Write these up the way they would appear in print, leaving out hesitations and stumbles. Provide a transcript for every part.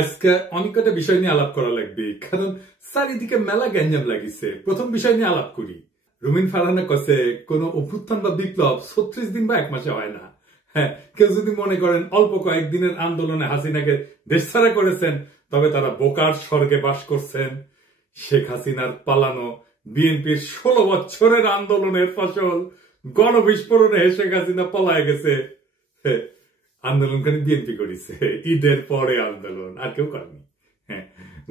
আজকে অনেক কটা বিষয় নিয়ে আলাপ করা লাগবে, কারণ চারিদিকে মেলা গ্যাঞ্জাম লাগিছে। প্রথম বিষয় নিয়ে আলাপ করি। রুমিন ফারহানা কছে কোন অভ্যুত্থান বা বিপ্লব 36 দিন বা 1 মাসে হয় না। হ্যাঁ, কেউ যদি মনে করেন অল্প কয়েকদিনের আন্দোলনে হাসিনাকে দেশছাড়া করেছেন, তবে তারা বোকার স্বর্গে বাস করছেন। শেখ হাসিনার পালানো বিএনপির 16 বছরের আন্দোলনের ফসল গণবিস্ফোরণে শেখ হাসিনা পলায় গেছে। আন্দোলনখানি বিএনপি করেছে, ঈদের পরে আন্দোলন, আর কেউ করেনি। হ্যাঁ,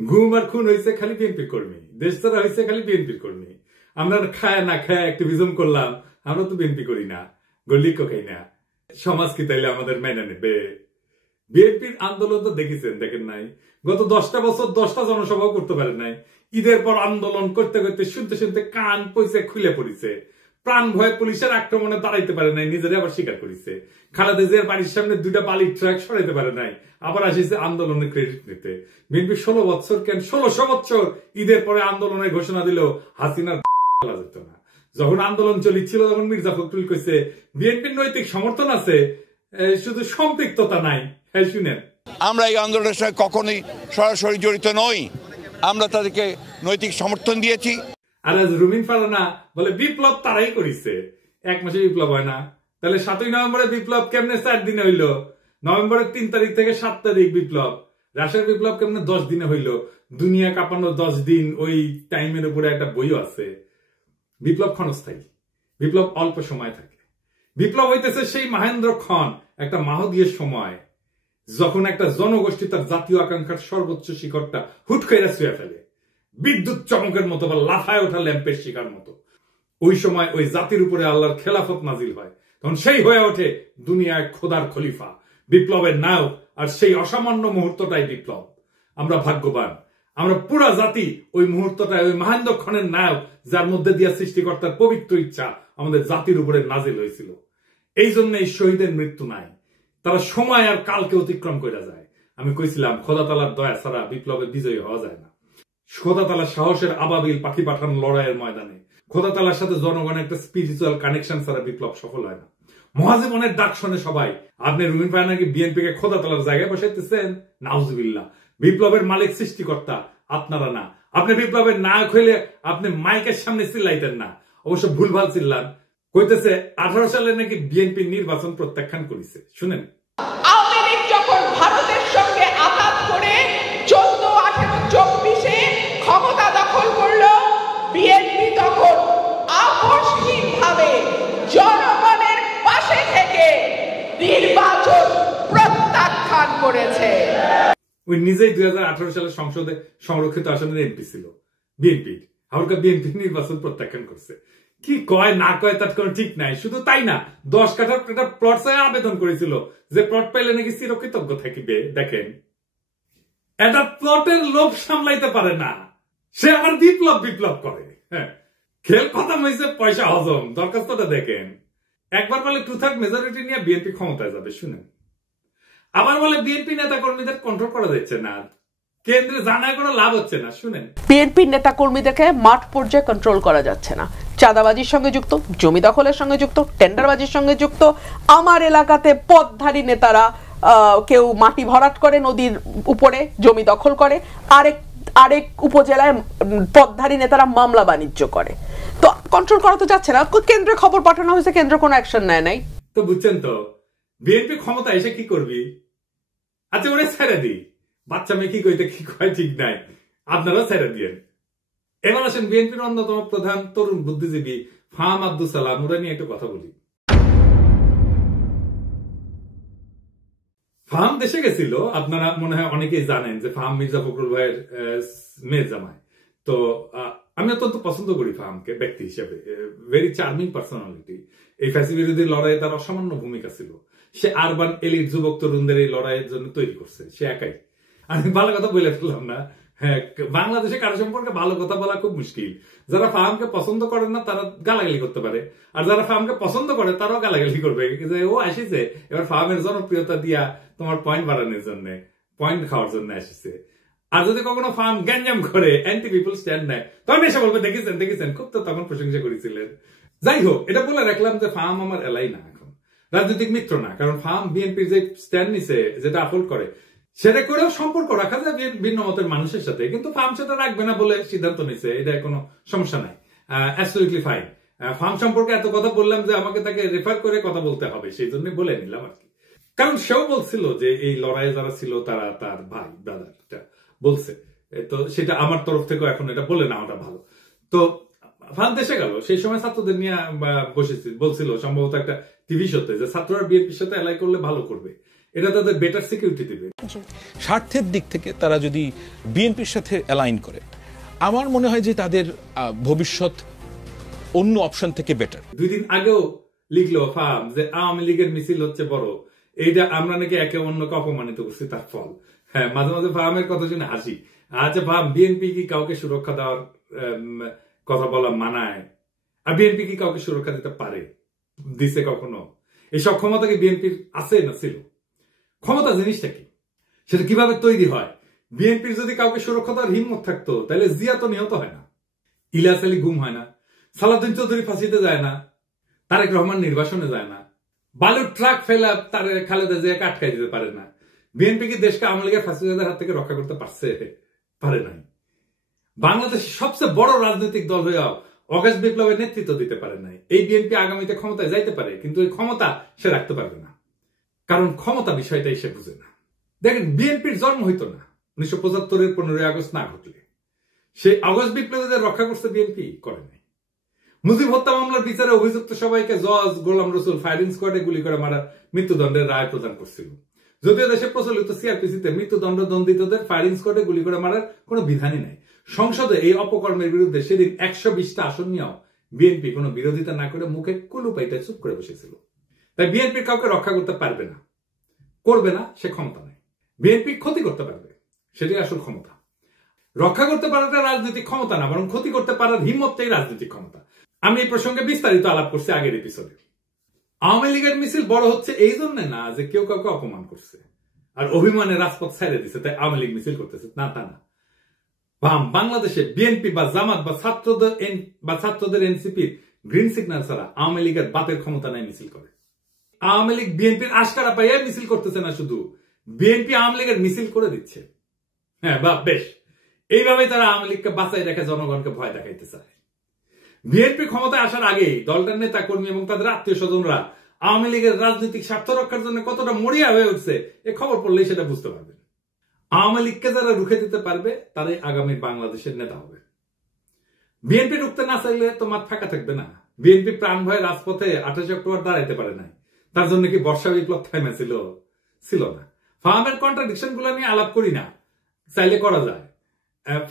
গুম আর খুন হয়েছে খালি বিএনপি কর্মী, দেশ ছাড়া হয়েছে খালি বিএনপির কর্মী। আমরা খায় না খায় অ্যাক্টিভিজম করলাম, আমরা তো বিএনপি করি না, গল্লিকও খাই না। সমাজ কি তাইলে আমাদের মেনে নেবে? বিএনপির আন্দোলন তো দেখেছেন, দেখেন নাই? গত 10টা বছর 10টা জনসভাও করতে পারে নাই। ঈদের পর আন্দোলন করতে করতে শুনতে শুনতে কান পয়সা খুলে পড়েছে। প্রাণ ভয়ে পুলিশের আক্রমণে দাঁড়াইতে পারে নাই, নিজেরা আবার স্বীকার করেছে। খালেদা জিয়ার বাড়ির সামনে 2টা বালির ট্রাক সরাইতে পারে নাই, আবার আসিছে আন্দোলনের ক্রেডিট নিতে। বিএনপি 16 বছর কেন 1600 বছর ঈদের পরে আন্দোলনের ঘোষণা দিল, হাসিনার যেত না। যখন আন্দোলন চলছিল তখন মির্জা ফখরুল কইছে বিএনপির নৈতিক সমর্থন আছে, শুধু সম্পৃক্ততা নাই। হ্যাঁ, শুনেন, আমরা এই আন্দোলনের সঙ্গে কখনোই সরাসরি জড়িত নই, আমরা তাদেরকে নৈতিক সমর্থন দিয়েছি। আর আজ রুমিন ফারহানা বলে বিপ্লব তারাই করেছে, 1 মাসে বিপ্লব হয় না। তাহলে 7ই নভেম্বরের বিপ্লব কেমনে 4 দিনে হইল? নভেম্বরের 3 তারিখ থেকে 7 তারিখ বিপ্লব। রাশিয়ার বিপ্লব কেমনে 10 দিনে হইল? দুনিয়া কাঁপানো 10 দিন, ওই টাইমের উপরে একটা বইও আছে। বিপ্লব ক্ষণস্থায়ী, বিপ্লব অল্প সময় থাকে। বিপ্লব হইতেছে সেই মহেন্দ্র ক্ষণ, একটা মাহদীয় সময়, যখন একটা জনগোষ্ঠী তার জাতীয় আকাঙ্ক্ষার সর্বোচ্চ শিখরটা হুট করে ছুঁয়ে ফেলে, বিদ্যুৎ চমকের মতো বা লাফায় ওঠা ল্যাম্পের শিকার মতো। ওই সময় ওই জাতির উপরে আল্লাহর খেলাফত নাজিল হয়, তখন সেই হয়ে ওঠে দুনিয়ায় খোদার খলিফা, বিপ্লবের নায়ক। আর সেই অসামান্য মুহূর্তটাই বিপ্লব। আমরা ভাগ্যবান, আমরা পুরা জাতি ওই মুহূর্তটাই, ওই মহেন্দ্রক্ষণের নায়ক, যার মধ্যে দিয়ে সৃষ্টিকর্তার পবিত্র ইচ্ছা আমাদের জাতির উপরে নাজিল হয়েছিল। এই জন্য এই শহীদের মৃত্যু নাই, তারা সময় আর কালকে অতিক্রম করে যায়। আমি কইছিলাম খোদা তাআলার দয়া ছাড়া বিপ্লবে বিজয়ী হওয়া যায় না। খোদা তাআলা সাহসের আবাবিল পাখি পাঠানো লড়াইয়ের ময়দানে, খোদা তাআলার সাথে জনগণের একটা স্পিরিচুয়াল কানেকশন ছাড়া বিপ্লব সফল হয় না। মহাজীবনের ডাক শুনে সবাই, আপনি রুমিন ফারহানাকে বিএনপি কে খোদা তাআলার জায়গায় বসাইতেছেন? নাউজুবিল্লাহ। বিপ্লবের মালিক সৃষ্টিকর্তা, আপনারা না। আপনি বিপ্লবের নায়ক হইলে আপনি মাইকের সামনে চিল্লাইতেন না। অবশ্য ভুলভাল চিল্লান। কইতেছে 18 সালে নাকি বিএনপি নির্বাচন প্রত্যাখ্যান করেছে। শুনেন, আওয়ামী লীগ যখন ভারতের সঙ্গে আঘাত করে 14, 18, 24-এ ক্ষমতা দখল করলো, বিএনপি তখন আপোষহীনভাবে জনগণের পাশে থেকে নির্বাচন প্রত্যাখ্যান করেছে। ওই নিজেই 2018 সালে সংসদে সংরক্ষিত আসনের এমপি ছিল বিএনপির, আবার বিএনপি নির্বাচন প্রত্যাখ্যান করছে। কি কয় না কয় তার কোনো ঠিক নাই। শুধু তাই না, 10 কাঠার একটা প্লট চাই আবেদন করেছিল, যে প্লট পাইলে নাকি চিরকৃতজ্ঞ থাকিবে। দেখেন, এটা প্লটের লোভ সামলাইতে পারে না, সে আবার বিপ্লব করে। হ্যাঁ, খেল খতম হয়েছে, পয়সা হজম। দরখাস্তটা দেখেন, একবার বলে 2/3 মেজরিটি নিয়ে বিএনপি ক্ষমতায় যাবে। শুনেন, আবার বলে বিএনপি নেতা কর্মীদের কন্ট্রোল করা যাচ্ছে না, কেন্দ্রে জানায় কোনো লাভ হচ্ছে না। শুনেন, বিএনপির নেতা কর্মীদেরকে মাঠ পর্যায়ে কন্ট্রোল করা যাচ্ছে না, চাঁদাবাজির সঙ্গে যুক্ত, জমি দখলের সঙ্গে যুক্ত, টেন্ডারবাজির সঙ্গে যুক্ত। আমার এলাকাতে পদধারী নেতারা কেউ মাটি ভরাট করে নদীর উপরে, জমি দখল করে, আরেক উপজেলায় পদধারী নেতারা মামলা বাণিজ্য করে। তো কন্ট্রোল করা তো যাচ্ছে না। কেন্দ্রে খবর পাঠানো হয়েছে, কেন্দ্র কোনো অ্যাকশন নেয় নাই। তো বুঝছেন তো, বিএনপি ক্ষমতা এসে কি করবি? আচ্ছা, ওরা ছেড়ে দিই, বাচ্চা মেয়ে কি কইতে কি কয় ঠিক নাই, আপনারাও ছেড়ে দিয়েন। এবার আসেন বিএনপির অন্যতম প্রধান তরুণ বুদ্ধিজীবী ফাহাম আব্দুল সালাম, ওরা নিয়ে একটু কথা বলি। ফাহাম দেশে গেছিল, আপনারা মনে হয় অনেকেই জানেন যে ফাহাম মির্জা ফখরুল ভাইয়ের মেয়ে জামাই। তো আমি অত্যন্ত পছন্দ করি ফাহামকে ব্যক্তি হিসেবে, ভেরি চার্মিং পার্সোনালিটি। এই ফ্যাসি বিরোধী লড়াইয়ে তার অসামান্য ভূমিকা ছিল। সে আরবান এলিট যুবক তরুণদের এই লড়াইয়ের জন্য তৈরি করছে, সে একাই। আমি ভালো কথা বলে ফেললাম না, হ্যাঁ, বাংলাদেশে কারো সম্পর্কে ভালো কথা বলা খুব মুশকিল। যারা ফাহামকে পছন্দ করে না তারা গালাগালি করতে পারে, আর যারা ফাহামকে পছন্দ করে তারাও গালাগালি করবে যে ও আসিছে এবার ফাহামের জনপ্রিয়তা দিয়া তোমার পয়েন্ট বাড়ানোর জন্য, পয়েন্ট খাওয়ার জন্য আসিছে। আর যদি কখনো ফাহাম গ্যাঞ্জাম করে, অ্যান্টি পিপল স্ট্যান্ড নেয়, তখন এসে বলবে দেখেছেন খুব তো তখন প্রশংসা করেছিলেন। যাই হোক, এটা বলে রাখলাম যে ফাহাম আমার এলাই না, এখন রাজনৈতিক মিত্র না। কারণ ফাহাম বিএনপির যে স্ট্যান্ড নিছে, যেটা আপলোড করে, সেটা করেও সম্পর্ক রাখা যায় ভিন্ন মতের মানুষের সাথে, কিন্তু ফার্ম সেটা রাখবে না বলে সিদ্ধান্ত নিছে, এটা কোনো সমস্যা নাই, অ্যাবসলিউটলি ফাইন। ফার্ম সম্পর্কে এত কথা বললাম যে আমাকে তাকে রেফার করে কথা বলতে হবে, সেই জন্য বলে নিলাম আর কি। কারণ সেও বলছিল যে এই লড়াইয়ে যারা ছিল তারা তার ভাই দাদা বলছে, তো সেটা আমার তরফ থেকেও এখন এটা বলে না, ওটা ভালো। তো ফার্ম দেশে গেল, সেই সময় ছাত্রদের নিয়ে বলছিল সম্ভবত একটা টিভি শোতে যে ছাত্ররা বিএনপির সাথে এলাই করলে ভালো করবে, এটা তাদের বেটার সিকিউরিটি দেবে। স্বার্থের দিক থেকে তারা যদি বিএনপির সাথে অ্যালাইন করে, আমার মনে হয় যে তাদের ভবিষ্যৎ অন্য অপশন থেকে বেটার। 2 দিন আগেও লিখলো ফার্ম যে আওয়ামী লীগের মিছিল হচ্ছে বড়, এইটা আমরা নাকি একে অন্যকে অপমানিত করছি, তার ফল। হ্যাঁ, মাঝে মাঝে ফার্মের কথা শুনে হাসি। আচ্ছা ফার্ম, বিএনপি কি কাউকে সুরক্ষা দেওয়ার কথা বলা মানায়? আর বিএনপি কি কাউকে সুরক্ষা দিতে পারে? দিছে কখনো? এই সব ক্ষমতা কি বিএনপির আছে না ছিল? ক্ষমতা জিনিসটা কি, সেটা কিভাবে তৈরি হয়? বিএনপির যদি কাউকে সুরক্ষা দেওয়ার হিম্মত থাকতো তাহলে জিয়া তো নিহত হয় না, ইলিয়াস আলী গুম হয় না, সালাউদ্দিন চৌধুরী ফাঁসিতে যায় না, তারেক রহমান নির্বাসনে যায় না, বালুর ট্রাক ফেলা তার খালেদা জিয়াকে আটকাই দিতে পারে না। বিএনপি কি দেশকে আওয়ামী লীগের ফাঁসিদের হাত থেকে রক্ষা করতে পারছে? পারে নাই। বাংলাদেশের সবচেয়ে বড় রাজনৈতিক দল হয়েও অগাস্ট বিপ্লবের নেতৃত্ব দিতে পারে নাই। এই বিএনপি আগামীতে ক্ষমতায় যাইতে পারে, কিন্তু এই ক্ষমতা সে রাখতে পারবে না, কারণ ক্ষমতা বিষয়টাই সে বুঝে না। দেখেন, বিএনপির জন্ম হইতো না 1975-এর 15ই আগস্ট না ঘটলে। সেই আগস্ট বিপ্লবীদের রক্ষা করছে বিএনপি? করে নাই। মুজিব হত্যা মামলার বিচারে অভিযুক্ত সবাইকে জজ গোলাম রসুল ফায়ারিং স্কোয়াডে গুলি করে মারার মৃত্যুদণ্ডের রায় প্রদান করছিল। যদিও দেশে প্রচলিত সিআরপিসিতে মৃত্যুদণ্ড দণ্ডিতদের ফায়ারিং স্কোয়াডে গুলি করে মারার কোনো বিধানই নাই। সংসদে এই অপকর্মের বিরুদ্ধে সেদিন 120টা আসন নিয়েও বিএনপি কোনো বিরোধিতা না করে মুখে কুলু পাইতে চুপ করে বসেছিল। তাই বিএনপি কাউকে রক্ষা করতে পারবে না, করবে না, সে ক্ষমতা নেই। বিএনপি ক্ষতি করতে পারবে, সেটাই আসল ক্ষমতা। রক্ষা করতে পারাটা রাজনৈতিক ক্ষমতা না, বরং ক্ষতি করতে পারার হিম্মতটাই রাজনৈতিক ক্ষমতা। আমি এই প্রসঙ্গে বিস্তারিত আলাপ করছি আগের এপিসোডে। আওয়ামী লীগের মিছিল বড় হচ্ছে এই জন্য না যে কেউ কাউকে অপমান করছে আর অভিমানে রাজপথ ছেড়ে দিচ্ছে তাই আওয়ামী লীগ মিছিল করতেছে, না, তা না। বাংলাদেশে বিএনপি বা জামাত বা ছাত্রদের এনসিপির গ্রিন সিগন্যাল ছাড়া আওয়ামী লীগের বাতের ক্ষমতা নাই মিছিল করে। আওয়ামী লীগ বিএনপির আশকারা পাইয়া মিছিল করতেছে না, শুধু বিএনপি আওয়ামী লীগের মিছিল করে দিচ্ছে। হ্যাঁ, বা বেশ, এইভাবেই তারা আওয়ামী লীগকে বাঁচাই রেখে জনগণকে ভয় দেখাইতে চায়। বিএনপি ক্ষমতায় আসার আগেই দলটার নেতা কর্মী এবং তাদের আত্মীয় স্বজনরা আওয়ামী লীগের রাজনৈতিক স্বার্থ রক্ষার জন্য কতটা মরিয়া হয়ে উঠছে এ খবর পড়লেই সেটা বুঝতে পারবেন। আওয়ামী লীগকে যারা রুখে দিতে পারবে তারাই আগামী বাংলাদেশের নেতা হবে। বিএনপি রুখতে না চাইলে তো মাঠ ফাঁকা থাকবে না। বিএনপি প্রাণ ভয়ে রাজপথে 28 অক্টোবর দাঁড়াইতে পারে নাই, তার জন্য কি বর্ষা বিপ্লব থামেছিল? ছিল না। ফার্মের কন্ট্রাডিকশন গুলো নিয়ে আলাপ করি না, চাইলে করা যায়।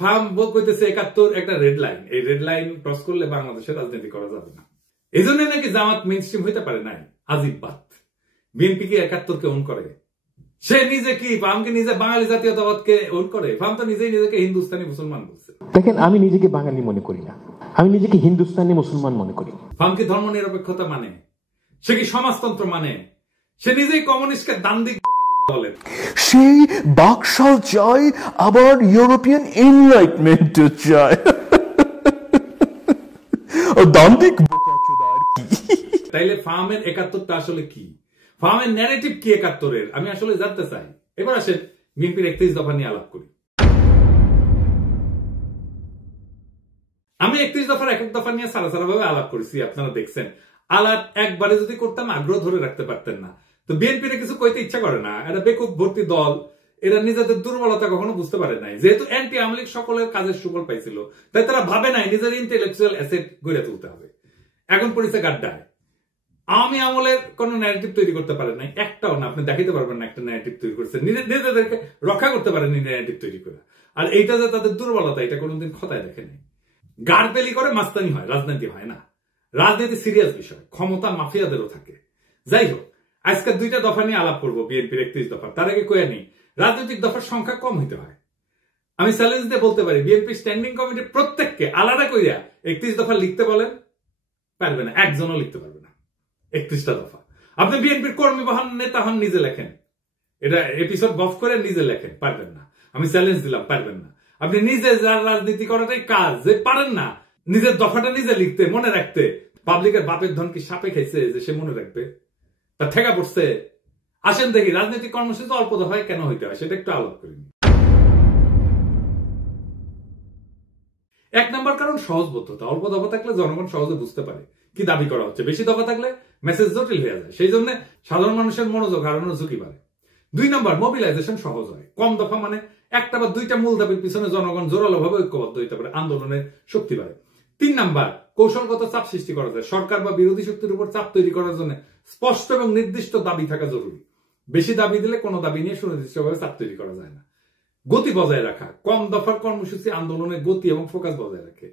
ফার্ম কইতেছে 71 একটা রেড লাইন, এই রেড লাইন ক্রস করলে বাংলাদেশের রাজনীতি করা যাবে না। এই জন্য নাকি জামাত মেইনস্ট্রিম হইতে পারে নাই। আজিব বাত। বিএনপি কি 71-কে ওন করে? সে নিজে কি ফার্মকে নিজে বাঙালি জাতীয়তাবাদকে ওন করে? ফার্ম তো নিজেই নিজেকে হিন্দুস্তানি মুসলমান বলছে। দেখেন, আমি নিজেকে বাঙালি মনে করি না, আমি নিজেকে হিন্দুস্তানি মুসলমান মনে করি। ফার্ম কি ধর্ম নিরপেক্ষতা মানে? সে কি সমাজতন্ত্র মানে? সে নিজেই কমিউনিস্টকে দান্দিক বলে। সেই বাকশাল চাই, আবার ইউরোপিয়ান এনলাইটমেন্ট চাই। দান্দিক বোকাচোদা আর কি। তাইলে ফার্মের 71টা আসলে কি? ফার্মের ন্যারেটিভ কি 71-এর? আমি আসলে জানতে চাই। এবার আসেন বিএনপির 31 দফা নিয়ে আলাপ করি। আমি 31 দফার এক এক দফা নিয়ে সারা ভাবে আলাপ করেছি, আপনারা দেখছেন। আলাপ একবারে যদি করতাম আগ্রহ ধরে রাখতে পারতেন না। তো বিএনপির কিছু কইতে ইচ্ছা করে না, এটা বেকুব ভর্তি দল, এরা নিজেদের দুর্বলতা কখনো বুঝতে পারে নাই। যেহেতু অ্যান্টি আওয়ামী লীগ সকলের কাজের সুফল পাইছিল, তাই তারা ভাবে নাই নিজের ইন্টেলেকচুয়াল অ্যাসেট গড়ে তুলতে হবে। এখন পরিচয় গাড্ডায় আওয়ামী আমলের কোন ন্যারেটিভ তৈরি করতে পারে নাই, একটাও না। আপনি দেখাইতে পারবেন না একটা ন্যারেটিভ তৈরি করছে, নিজেদেরকে রক্ষা করতে পারেনি ন্যারেটিভ তৈরি করে। আর এইটা যে তাদের দুর্বলতা, এটা কোনোদিন খতায় দেখে নাই। গাড়বেলি করে মাস্তানি হয়, রাজনীতি হয় না। রাজনীতি সিরিয়াস বিষয়, ক্ষমতা মাফিয়াদেরও থাকে। যাই হোক, আজকে 2টা দফা নিয়ে আলাপ করবো বিএনপির 31 দফা। তার আগে কয়ে নেই, রাজনৈতিক দফার সংখ্যা কম হইতে হয়। আমি চ্যালেঞ্জ দিয়ে বলতে পারি বিএনপি স্ট্যান্ডিং কমিটির প্রত্যেককে আলাদা কইরা 31 দফা লিখতে বলেন, পারবে না, একজনও লিখতে পারবে না 31টা দফা। আপনি বিএনপির কর্মী হন, নেতা হন, নিজে লেখেন, এটা এপিসোড বফ করে নিজে লেখেন, পারবেন না। আমি চ্যালেঞ্জ দিলাম, পারবেন না। আপনি নিজে যার রাজনীতি করাটাই কাজ, যে পারেন না নিজের দফাটা নিজে লিখতে, মনে রাখতে, পাবলিকের বাপের ধন কি সাপে খাইছে যে সে মনে রাখবে? তা ঠেকা পড়ছে। আসেন দেখি রাজনৈতিক কর্মসূচি অল্প দফায় কেন হইতে হয় সেটা একটু আলাপ করি। 1 নম্বর কারণ সহজবোধ্যতা। অল্প দফা থাকলে জনগণ সহজে বুঝতে পারে কি দাবি করা হচ্ছে। বেশি দফা থাকলে মেসেজ জটিল হয়ে যায়, সেই জন্য সাধারণ মানুষের মনোযোগ হারানোর ঝুঁকি বাড়ে। 2 নম্বর, মোবিলাইজেশন সহজ হয়। কম দফা মানে একটা বা দুইটা মূল দাবির পিছনে জনগণ জোরালো ভাবে ঐক্যবদ্ধ হইতে পারে, আন্দোলনের শক্তি বাড়ে। 3 নম্বর, কৌশলগত চাপ সৃষ্টি করা যায়। সরকার বা বিরোধী শক্তির উপর চাপ তৈরি করার জন্য স্পষ্ট এবং নির্দিষ্ট দাবি থাকা জরুরি। বেশি দাবি দিলে কোনো দাবি নিয়ে সুনির্দিষ্টভাবে চাপ তৈরি করা যায় না। গতি বজায় রাখা। কম দফার কর্মসূচি আন্দোলনের গতি এবং ফোকাস বজায় রাখে।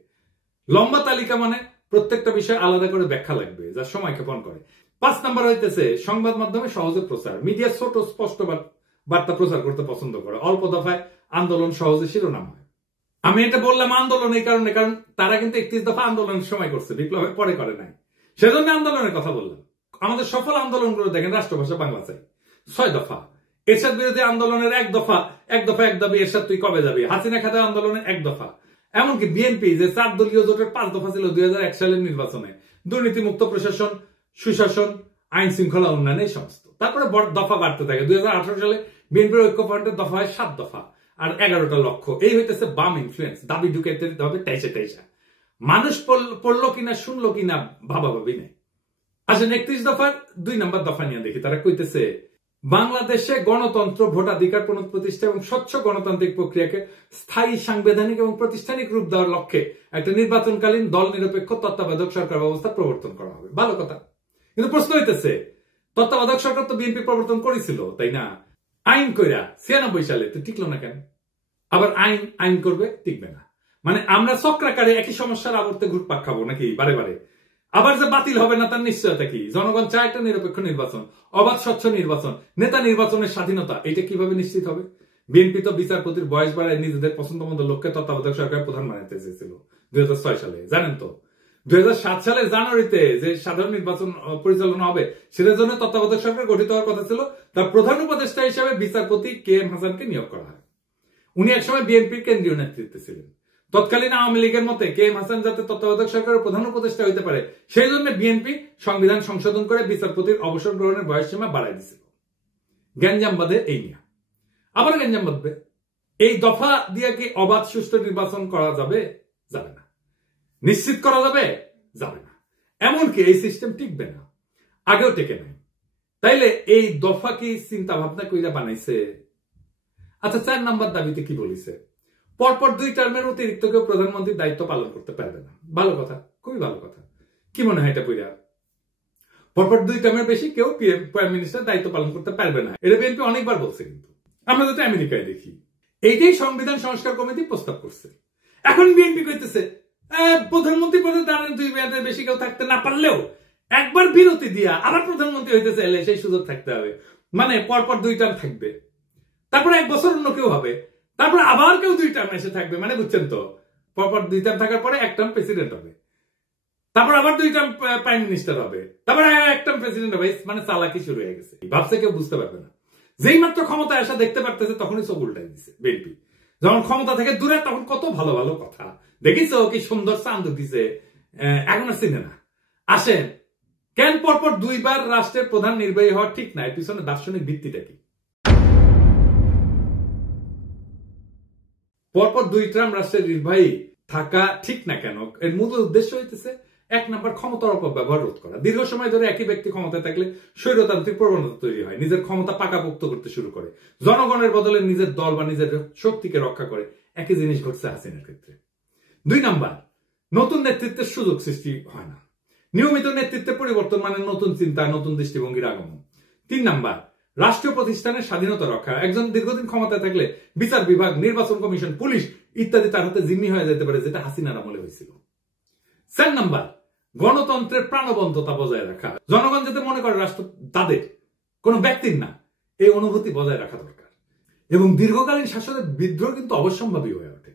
লম্বা তালিকা মানে প্রত্যেকটা বিষয় আলাদা করে ব্যাখ্যা লাগবে, যা সময় ক্ষেপণ করে। 5 নম্বর হইতেছে সংবাদ মাধ্যমে সহজে প্রচার। মিডিয়া ছোট স্পষ্ট বার্তা প্রচার করতে পছন্দ করে। অল্প দফায় আন্দোলন সহজে শিরোনাম হয়। আমি এটা বললাম আন্দোলন এই কারণে, কারণ তারা কিন্তু 31 দফা আন্দোলনের সময় করছে, বিপ্লবের পরে করে নাই, সেজন্য আন্দোলনের কথা বললাম। আমাদের সফল আন্দোলনগুলো দেখেন, রাষ্ট্রভাষা বাংলা চাই, 6 দফা। এরশাদ বিরোধী আন্দোলনের 1 দফা, 1 দফা 1 দাবি, এরশাদ তুই কবে যাবি। হাসিনা খাতা আন্দোলনের 1 দফা। এমনকি বিএনপি যে 4 দলীয় জোটের 5 দফা ছিল 2001 সালের নির্বাচনে, দুর্নীতিমুক্ত প্রশাসন, সুশাসন, আইন শৃঙ্খলা উন্নয়ন, এই সমস্ত। তারপরে দফা বাড়তে থাকে। 2018 সালে বিএনপির ঐক্যফ্রন্টের দফা হয় 7 দফা আর 11টা লক্ষ্য। এই হইতেছে বাম ইনফ্লুয়েন্স। দাবি ঢুকাইতে হবে টাইসা। মানুষ পড়লো কিনা শুনলো কিনা ভাবাভাবি নেই। আসেন 31 দফার 2 নম্বর দফা নিয়ে দেখি। তারা কইতেছে বাংলাদেশে গণতন্ত্র, ভোটাধিকার পুনঃপ্রতিষ্ঠা এবং স্বচ্ছ গণতান্ত্রিক প্রক্রিয়াকে স্থায়ী, সাংবিধানিক এবং প্রাতিষ্ঠানিক রূপ দেওয়ার লক্ষ্যে একটা নির্বাচনকালীন দল নিরপেক্ষ তত্ত্বাবধায়ক সরকার ব্যবস্থা প্রবর্তন করা হবে। ভালো কথা, কিন্তু প্রশ্ন হইতেছে তত্ত্বাবধায়ক সরকার তো বিএনপি প্রবর্তন করেছিল, তাই না? আইন কইরা 96 সালে তো টিকলো না কেন? আবার আইন করবে, টিকবে না। মানে আমরা চক্রাকারে একই সমস্যার আবর্তে ঘুরপাক খাবো নাকি বারে বারে? আবার যে বাতিল হবে না তার নিশ্চয়তা কি? জনগণ চায় একটা নিরপেক্ষ নির্বাচন, অবাধ স্বচ্ছ নির্বাচন, নেতা নির্বাচনের স্বাধীনতা। এটা কিভাবে নিশ্চিত হবে? বিএনপি তো বিচারপতির বয়স বাড়ায় নিজেদের পছন্দ মতো লোককে তত্ত্বাবধায়ক সরকার প্রধান বানাতে চেয়েছিল 2006 সালে, জানেন তো? 2007 সালের জানুয়ারিতে যে সাধারণ নির্বাচন পরিচালনা হবে সেটার জন্য তত্ত্বাবধায়ক সরকার গঠিত হওয়ার কথা ছিল। তার প্রধান উপদেষ্টা হিসেবে বিচারপতি KM হাসানকে নিয়োগ করা হয়। উনি একসময় বিএনপির কেন্দ্রীয় নেতৃত্বে ছিলেন। তৎকালীন আওয়ামী লীগের মতে KM হাসান যাতে তত্ত্বাবধায়ক সরকারের প্রধান উপদেষ্টা হইতে পারে সেই জন্য বিএনপি সংবিধান সংশোধন করে বিচারপতির অবসর গ্রহণের বয়সসীমা বাড়াই দিয়েছিল। গ্যাঞ্জাম বাঁধে এই নিয়ে, আবার গ্যাঞ্জাম বাঁধবে। এই দফা দিয়ে কি অবাধ সুষ্ঠু নির্বাচন করা যাবে? যাবে না। নিশ্চিত করা যাবে? যাবে না। এমনকি এই সিস্টেম টিকবে না, আগেও টেকে নাই। তাইলে এই দফা কি চিন্তা ভাবনা কইরা বানাইছে? আচ্ছা, 4 নম্বর দাবিতে কি বলিছে? পরপর 2 টার্মের অতিরিক্ত কেউ প্রধানমন্ত্রীর দায়িত্ব পালন করতে পারবে না। ভালো কথা, খুবই ভালো কথা। কি মনে হয় এটা পইরা? পরপর 2 টার্মের বেশি কেউ প্রাইম মিনিস্টার দায়িত্ব পালন করতে পারবে না। এটা বিএনপি অনেকবার বলছে, কিন্তু আমরা যাতে আমেরিকায় দেখি এইটাই সংবিধান সংস্কার কমিটি প্রস্তাব করছে। এখন বিএনপি কইতেছে প্রধানমন্ত্রী পদে দাঁড়ান 2 মেয়াদের বেশি কেউ থাকতে না পারলেও একবার বিরতি দিয়া আবার প্রধানমন্ত্রী হইতে চাইলে সেই সুযোগ থাকতে হবে। মানে পরপর 2 টার্ম থাকবে, তারপরে 1 বছর অন্য কেউ হবে, তারপর আবার কেউ 2 টার্ম এসে থাকবে। মানে বুঝছেন তো, পরপর 2 টার্ম থাকার পরে 1 টার্ম প্রেসিডেন্ট হবে, তারপর আবার 2 টার্ম প্রাইম মিনিস্টার হবে, তারপর 1 টার্ম প্রেসিডেন্ট হবে। মানে চালাকি শুরু হয়ে গেছে, ভাবছে কেউ বুঝতে পারবে না। যেই মাত্র ক্ষমতায় আসা দেখতে পারতেছে তখনই চোখ উল্টাই দিচ্ছে বিএনপি। যখন ক্ষমতা থেকে দূরে তখন কত ভালো ভালো কথা দেখিস, কি সুন্দর চাঁদ দিছে, এখন আর চিনে না। আসেন, কেন পরপর 2 বার রাষ্ট্রের প্রধান নির্বাহী হওয়া ঠিক না? এর পিছনে দার্শনিক ভিত্তিটা কি? পরপর 2 টার্ম রাষ্ট্রের নির্বাহী থাকা ঠিক না কেন? এর মূল উদ্দেশ্য হইতেছে 1 নম্বর ক্ষমতার অপব্যবহার রোধ করা। দীর্ঘ সময় ধরে একই ব্যক্তি ক্ষমতায় থাকলে স্বৈরতান্ত্রিক প্রবণতা তৈরি হয়, নিজের ক্ষমতা পাকাপোক্ত করতে শুরু করে, জনগণের বদলে নিজের দল বা নিজের শক্তিকে রক্ষা করে। একই জিনিস ঘটছে হাসিনার ক্ষেত্রে। 2 নম্বর, নতুন নেতৃত্বের সুযোগ সৃষ্টি হয় না। নিয়মিত নেতৃত্বে পরিবর্তন মানে নতুন চিন্তা, নতুন দৃষ্টিভঙ্গির আগমন। 3 নম্বর, রাষ্ট্রীয় প্রতিষ্ঠানের স্বাধীনতা রক্ষা। একজন দীর্ঘদিন ক্ষমতায় থাকলে বিচার বিভাগ, নির্বাচন কমিশন, পুলিশ ইত্যাদি তার হাতে জিম্মি হয়ে যেতে পারে, যেটা হাসিনার আমলে হয়েছিল। 4 নম্বর, গণতন্ত্রের প্রাণবন্ততা বজায় রাখা। জনগণ যাতে মনে করে রাষ্ট্র তাদের, কোন ব্যক্তির না, এই অনুভূতি বজায় রাখা দরকার। এবং দীর্ঘকালীন শাসনের বিদ্রোহ কিন্তু অবশ্যম্ভাবী হয়ে ওঠে,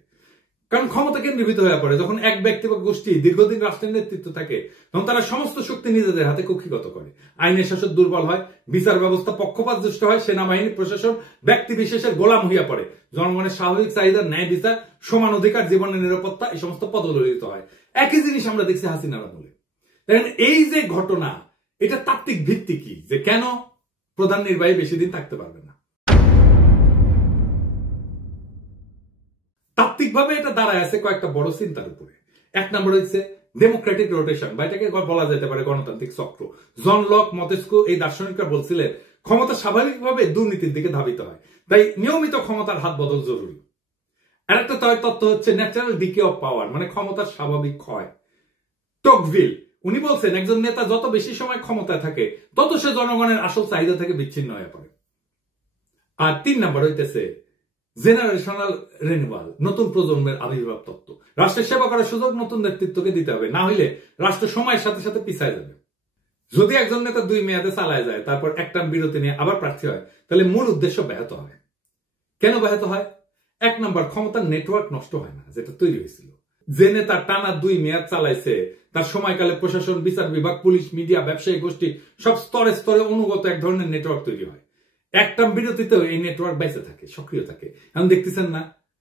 কারণ ক্ষমতা কেন্দ্রীভূত হয়ে পড়ে। যখন এক ব্যক্তি বা গোষ্ঠী দীর্ঘদিন রাষ্ট্রের নেতৃত্ব থাকে, তখন তারা সমস্ত শক্তি নিজেদের হাতে কক্ষিগত করে, আইনের শাসন দুর্বল হয়, বিচার ব্যবস্থা পক্ষপাতদুষ্ট হয়, সেনাবাহিনী প্রশাসন ব্যক্তি বিশেষের গোলাম হইয়া পড়ে, জনগণের স্বাভাবিক চাহিদা, ন্যায় বিচার, সমান অধিকার, জীবনের নিরাপত্তা এই সমস্ত পদদলিত হয়। একই জিনিস আমরা দেখছি হাসিনার আমলে। দেখেন এই যে ঘটনা, এটা তাত্ত্বিক ভিত্তি কি, যে কেন প্রধান নির্বাহী বেশি দিন থাকতে পারবে না? তাত্ত্বিকভাবে এটা দাঁড়ায় আছে কয়েকটা বড় চিন্তার উপরে। এক নম্বর হচ্ছে ডেমোক্রেটিক রোটেশন, বা এটাকে বলা যেতে পারে গণতান্ত্রিক চক্র। জন লক, মন্তেস্কু এই দার্শনিকরা বলছিলেন ক্ষমতা স্বাভাবিকভাবে দুর্নীতির দিকে ধাবিত হয়, তাই নিয়মিত ক্ষমতার হাত বদল জরুরি। আর একটা তত্ত্ব হচ্ছে ন্যাচারাল ডিকে অফ পাওয়ার, মানে ক্ষমতার স্বাভাবিক ক্ষয়। টকভিল উনি বলছেন একজন নেতা যত বেশি সময় ক্ষমতায় থাকে, তত সে জনগণের আসল চাহিদা থেকে বিচ্ছিন্ন হয়ে পড়ে। আর 3 নম্বর হইতেছে জেনারেশনাল রিনিউয়াল, নতুন প্রজন্মের আবির্ভাব তত্ত্ব। রাষ্ট্রের সেবা করার সুযোগ নতুন নেতৃত্বকে দিতে হবে, না হইলে রাষ্ট্র সময়ের সাথে সাথে পিছায় যাবে। যদি একজন নেতা 2 মেয়াদে চালায় যায়, তারপর এক টার্ম বিরতি নিয়ে আবার প্রার্থী হয়, তাহলে মূল উদ্দেশ্য ব্যাহত হয়। কেন ব্যাহত হয়? 1 নম্বর, ক্ষমতার নেটওয়ার্ক নষ্ট হয় না, যেটা তৈরি হয়েছিল। যে নেতা টানা 2 মেয়াদ চালাইছে, তার সময়কালে প্রশাসন, বিচার বিভাগ, পুলিশ, মিডিয়া, ব্যবসায়ী গোষ্ঠী সব স্তরে স্তরে অনুগত এক ধরনের নেটওয়ার্ক তৈরি হয়। এক টার্ম বিরতিতেও এই নেটওয়ার্ক বেঁচে থাকে, সক্রিয় থাকে। এখন দেখতেছেন না,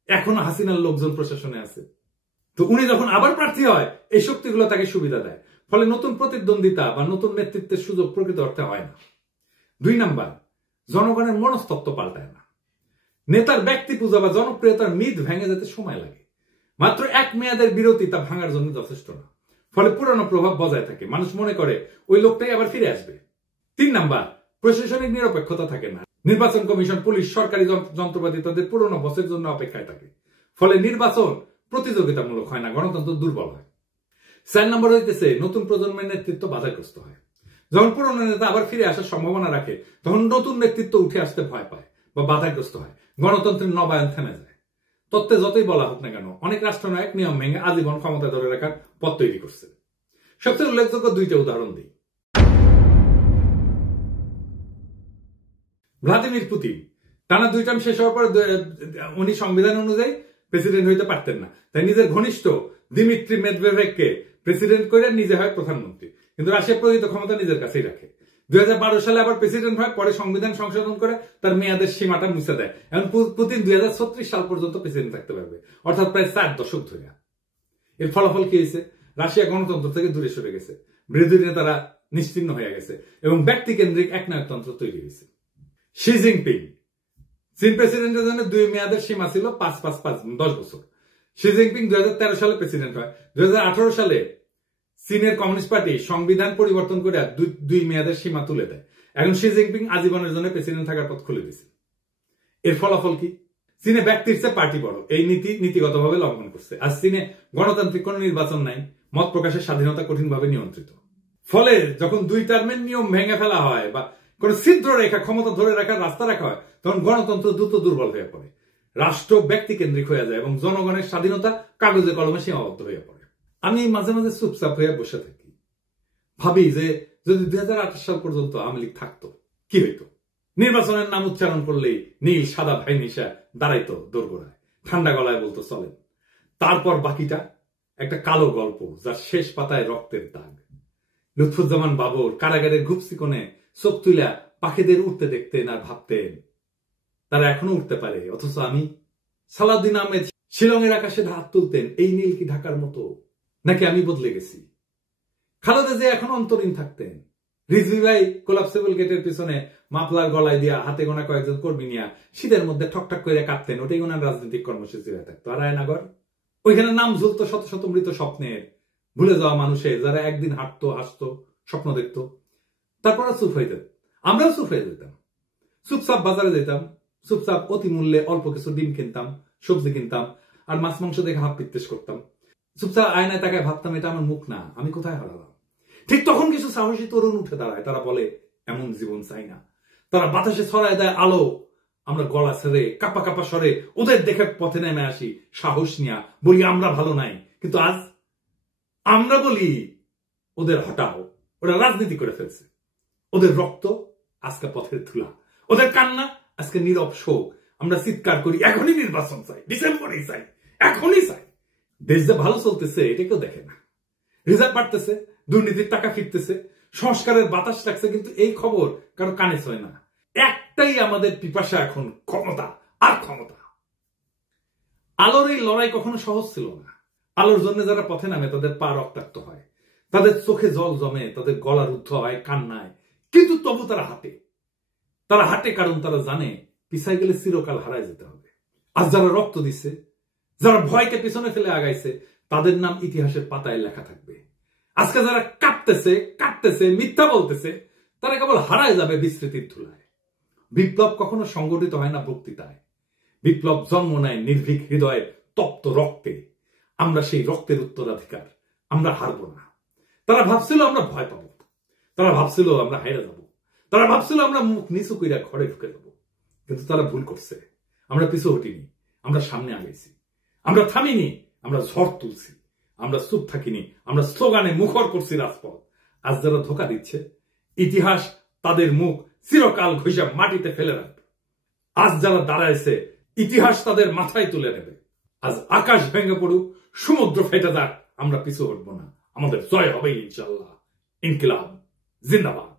এখনো হাসিনার লোকজন প্রশাসনে আছে। তো উনি যখন আবার প্রার্থী হয়, এই শক্তিগুলো তাকে সুবিধা দেয়, ফলে নতুন প্রতিদ্বন্দ্বিতা বা নতুন নেতৃত্বের সুযোগ প্রকৃত অর্থে হয় না। 2 নম্বর, জনগণের মনস্তত্ত্ব পাল্টায় না। নেতার ব্যক্তি পূজা বা জনপ্রিয়তার মিথ ভেঙে যেতে সময় লাগে। মাত্র 1 মেয়াদের বিরতি তা ভাঙার জন্য যথেষ্ট না, ফলে পুরনো প্রভাব বজায় থাকে। মানুষ মনে করে ওই লোকটাই আবার ফিরে আসবে। 3 নম্বর, প্রশাসনিক নিরপেক্ষতা থাকে না। নির্বাচন কমিশন, পুলিশ, সরকারি যন্ত্রপাতি তাদের পুরনো বসের জন্য অপেক্ষায় থাকে, ফলে নির্বাচন প্রতিযোগিতামূলক হয় না, গণতন্ত্র দুর্বল হয়। 4 নম্বর হইতেছে নতুন প্রজন্মের নেতৃত্ব বাধাগ্রস্ত হয়। যখন পুরনো নেতা আবার ফিরে আসার সম্ভাবনা রাখে, তখন নতুন নেতৃত্ব উঠে আসতে ভয় পায় বা বাধাগ্রস্ত হয়, গণতন্ত্রের নবায়ন থেমে যায়। তত্ত্বে যতই বলা হোক না কেন, অনেক রাষ্ট্রনায়ক নিয়ম ভেঙে আজীবন ক্ষমতা ধরে রাখার পথ তৈরি করছে। সবচেয়ে উল্লেখযোগ্য 2টা উদাহরণ দিই। ভ্লাদিমির পুতিন টানা 2 টার্ম শেষ হওয়ার পর উনি সংবিধান অনুযায়ী প্রেসিডেন্ট হইতে পারতেন না, তাই নিজের ঘনিষ্ঠ দিমিত্রি মেদভেদেভকে প্রেসিডেন্ট করে নিজে হয় প্রধানমন্ত্রী, কিন্তু রাশিয়া প্রকৃত ক্ষমতা নিজের কাছেই রাখে। 2012 সালে আবার প্রেসিডেন্ট হয়, পরে সংবিধান সংশোধন করে তার মেয়াদের সীমাটা মুছে দেয়। এখন পুতিন 2036 সাল পর্যন্ত প্রেসিডেন্ট থাকতে পারবে, অর্থাৎ প্রায় 4 দশক ধরে। এর ফলাফল কি হয়েছে? রাশিয়া গণতন্ত্র থেকে দূরে সরে গেছে, বিরোধী নেতারা নিশ্চিহ্ন হয়ে গেছে এবং ব্যক্তিকেন্দ্রিক একনায়কতন্ত্র তৈরি হয়েছে। শি জিনপিং, চীন প্রেসিডেন্টের জন্য 2 মেয়াদের সীমা ছিল 5-5-5 10 বছর। শি জিনপিং 2013 সালে প্রেসিডেন্ট হয়। 2018 সালে চীনের কমিউনিস্ট পার্টি সংবিধান পরিবর্তন করে 2 মেয়াদের সীমা তুলে দেয়। এখন শি জিনপিং আজীবনের জন্য প্রেসিডেন্ট থাকার পথ খুলে দিয়েছে। এর ফলাফল কি? চীনে ব্যক্তির চেয়ে পার্টি বড়, এই নীতিগতভাবে লঙ্ঘন করছে। আর চীনে গণতান্ত্রিক কোন নির্বাচন নাই, মত প্রকাশের স্বাধীনতা কঠিনভাবে নিয়ন্ত্রিত। ফলে যখন 2 টার্মের নিয়ম ভেঙে ফেলা হয় বা কোন ছিদ্র রেখা, ক্ষমতা ধরে রাখার রাস্তা রাখা হয়, তখন গণতন্ত্র দ্রুত দুর্বল হয়ে পড়ে, রাষ্ট্র ব্যক্তি কেন্দ্রিক হয়ে যায় এবং জনগণের স্বাধীনতা কাগজে কলমে সীমাবদ্ধ হয়ে পড়ে। আমি মাঝে মাঝে চুপচাপ হয়ে বসে থাকি, ভাবি যে যদি 2028 সাল পর্যন্ত আওয়ামী লীগ থাকতো কি হইতো? নির্বাচনের নাম উচ্চারণ করলেই নীল সাদা ভাই নিশা দাঁড়াইতো দোরগোড়ায়, ঠান্ডা গলায় বলতো চলেন। তারপর বাকিটা একটা কালো গল্প, যার শেষ পাতায় রক্তের দাগ। লুৎফুজ্জামান বাবর কারাগারের ঘুপসি কোণে চোখ তুলা পাখিদের উঠতে দেখতেন আর ভাবতেন তারা এখনো উঠতে পারে, অথচ আমি। সালাউদ্দিন আহমেদ শিলংয়ের আকাশে হাত তুলতেন, এই নীল কি ঢাকার মতো, নাকি আমি বদলে গেছি? খালেদা জিয়া এখন অন্তরীণ থাকতেন। রিজভী ভাই কোলাপসেবল গেটের পিছনে মাফলার গলায় দিয়া হাতে গোনা কয়েকজন কর্মী নিয়ে শীতের মধ্যে ঠকঠক করে কাঁদতেন, ওটাই ওনার রাজনৈতিক কর্মসূচি হয়ে থাকতো। আর আয়নাগর, ওইখানে নাম ঝুলতো শত শত মৃত স্বপ্নের, ভুলে যাওয়া মানুষের, যারা একদিন হাঁটতো, হাসতো, স্বপ্ন দেখতো, তারপর চুপ হয়ে যেত। আমরাও চুপ হয়ে যেতাম, চুপচাপ বাজারে যেতাম, চুপচাপ অতি মূল্যে অল্প কিছু ডিম কিনতাম, সবজি কিনতাম, আর মাছ মাংস দেখে হাফ পিত্তেশ করতাম। চুপচাপ আয়নায় তাকায় ভাবতাম, এটা আমার মুখ না, আমি কোথায় হারালাম? ঠিক তখন কিছু সাহসী তরুণ উঠে দাঁড়ায়, তারা বলে এমন জীবন চাই না। তারা বাতাসে ছড়ায় দেয় আলো, আমরা গলা ছেড়ে কাপা কাপা স্বরে ওদের দেখে পথে নেমে আসি, সাহস নিয়া বলি আমরা ভালো নাই। কিন্তু আজ আমরা বলি ওদের হটাও, ওরা রাজনীতি করে ফেলছে। ওদের রক্ত আজকে পথের ধুলা, ওদের কান্না আজকে নীরব শোক। আমরা চিৎকার করি এখনই নির্বাচন চাই, ডিসেম্বরেই চাই, এখনই চাই। দেশ যে ভালো চলতেছে এটা কেউ দেখে না। রিজার্ভ বাড়তেছে, দুর্নীতির টাকা ফিরতেছে, সংস্কারের বাতাস লাগছে, কিন্তু এই খবর কারো কানে ছয় না। একটাই আমাদের পিপাসা এখন, ক্ষমতা আর ক্ষমতা। আলোর এই লড়াই কখনো সহজ ছিল না। আলোর জন্য যারা পথে নামে তাদের পা রক্তাক্ত হয়, তাদের চোখে জল জমে, তাদের গলা রুদ্ধ হয় কান্নায়, কিন্তু তবু তারা হাঁটে কারণ তারা জানে পিছাই গেলে চিরকাল হারায় যেতে হবে। আজ যারা রক্ত দিচ্ছে, যারা ভয়কে পিছনে ফেলে আগাইছে, তাদের নাম ইতিহাসের পাতায় লেখা থাকবে। আজকে যারা কাঁপতেছে, মিথ্যা বলতেছে, তারা কেবল হারায় যাবে বিস্মৃতির ধুলায়। বিপ্লব কখনো সংগঠিত হয় না বক্তৃতায়, বিপ্লব জন্ম নেয় নির্ভীক হৃদয়ে, তপ্ত রক্তে। আমরা সেই রক্তের উত্তরাধিকার, আমরা হারব না। তারা ভাবছিল আমরা ভয় পাবো, তারা ভাবছিল আমরা হাইরা যাব, তারা ভাবছিল আমরা মুখ নিচু কইরা ঘরে ঢুকে যাব, কিন্তু তারা ভুল করছে। আমরা পিছু হটিনি, আমরা সামনে আগাইছি, আমরা থামিনি, আমরা ঝড় তুলছি, আমরা চুপ থাকিনি, আমরা স্লোগানে মুখর করছি রাজপথ। আজ যারা ধোকা দিচ্ছে, ইতিহাস তাদের মুখ চিরকাল ঘষা মাটিতে ফেলে রাখবে। আজ যারা দাঁড়াইছে, ইতিহাস তাদের মাথায় তুলে নেবে। আজ আকাশ ভেঙে পড়ুক, সমুদ্র ফেটে যাক, আমরা পিছু হটবো না। আমাদের জয় হবে ইনশাআল্লাহ। ইনকিলাব জিন্দাবাদ।